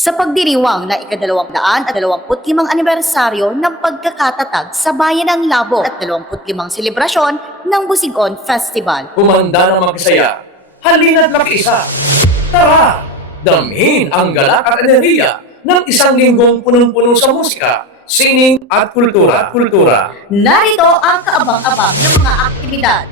Sa pagdiriwang na ika-225 anibersaryo ng pagkakatatag sa Bayan ng Labo at 25 selebrasyon ng Busig On Festival. Humanda ng makisaya, halina't makiisa. Tara, damhin ang galak at enerhiya ng isang linggong punong-puno sa musika, sining at kultura. Narito ang kaabang-abang ng mga aktibidad.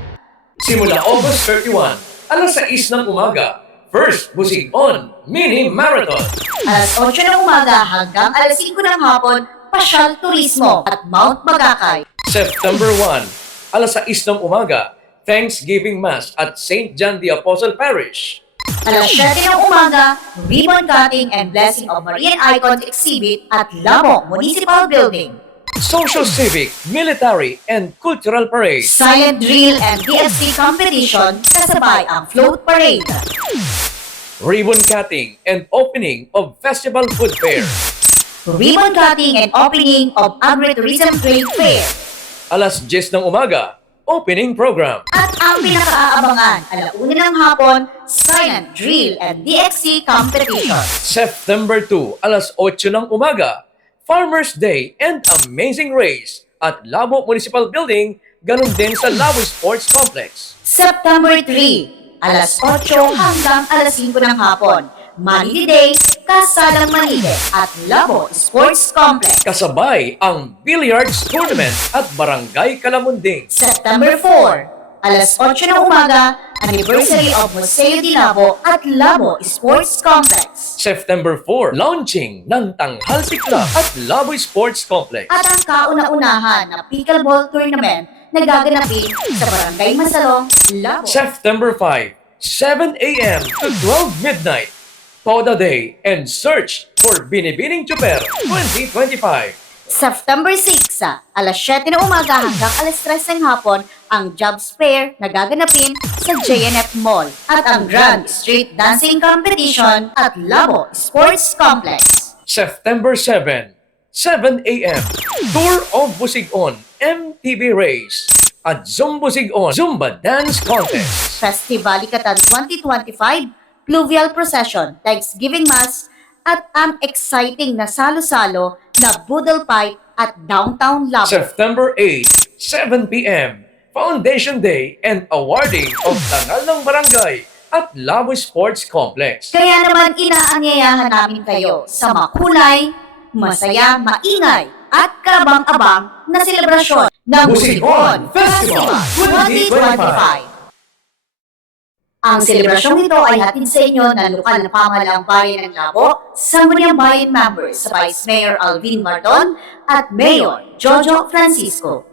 Simula August 31, alas 6 ng umaga, First Busig On Mini Marathon. Alas 8 ng umaga hanggang alas 5 ng hapon, Pasyal Turismo at Mount Magakay. September 1, alas 6 ng umaga, Thanksgiving Mass at St. John the Apostle Parish. Alas 7 ng umaga, Ribbon Cutting and Blessing of Marian Icons Exhibit at Labong Municipal Building. Social Civic, Military and Cultural Parade. Silent Drill and DFC Competition kasabay ang Float Parade. Ribbon Cutting and Opening of Festival Food Fair. Ribbon Cutting and Opening of Agritourism Trade Fair. Alas 10 ng umaga, Opening Program. At ang pinakaabangan, alauna ng hapon, Silent Drill and DXC Competition. September 2, alas 8 ng umaga, Farmers Day and Amazing Race at Labo Municipal Building, ganun din sa Labo Sports Complex. September 3, alas 8 hanggang alas 5 ng hapon, Manili Day, Kasalang Manili at Labo Sports Complex. Kasabay ang Billiards Tournament at Barangay Kalamunding. September 4, alas 8 ng umaga, Anniversary of Museo de Labo at Labo Sports Complex. September 4, launching ng Tanghal Club at Labo Sports Complex. At ang kauna-unahan na pickleball tournament na gaganapin sa Barangay Masalong, Labo. September 5, 7 a.m. to 12 midnight. Toda Day and Search for Binibining Chuper 2025. September 6, alas 7 ng umaga hanggang alas 3 ng hapon, ang Jobs Fair na gaganapin sa JNF Mall at ang Grand Street Dancing Competition at Labo Sports Complex. September 7, 7 a.m. Tour of Busig On MTV Race at Busig On Zumba Dance Contest. Festival Ikatan 2025, Pluvial Procession, Thanksgiving Mass, at ang exciting na salo-salo na Boodle Fight at Downtown Labo. September 8, 7 p.m. Foundation Day and Awarding of Tangal ng Barangay at Labo Sports Complex. Kaya naman inaanyayahan namin kayo sa makulay, masaya, maingay at kabang-abang na selebrasyon ng Busig On Festival 2025. Ang selebrasyong ito ay hatid sa inyo ng lokal na pamahalaang bayan ng Labo, Sangguniang Bayan members sa Vice Mayor Alvin Marton at Mayor Jojo Francisco.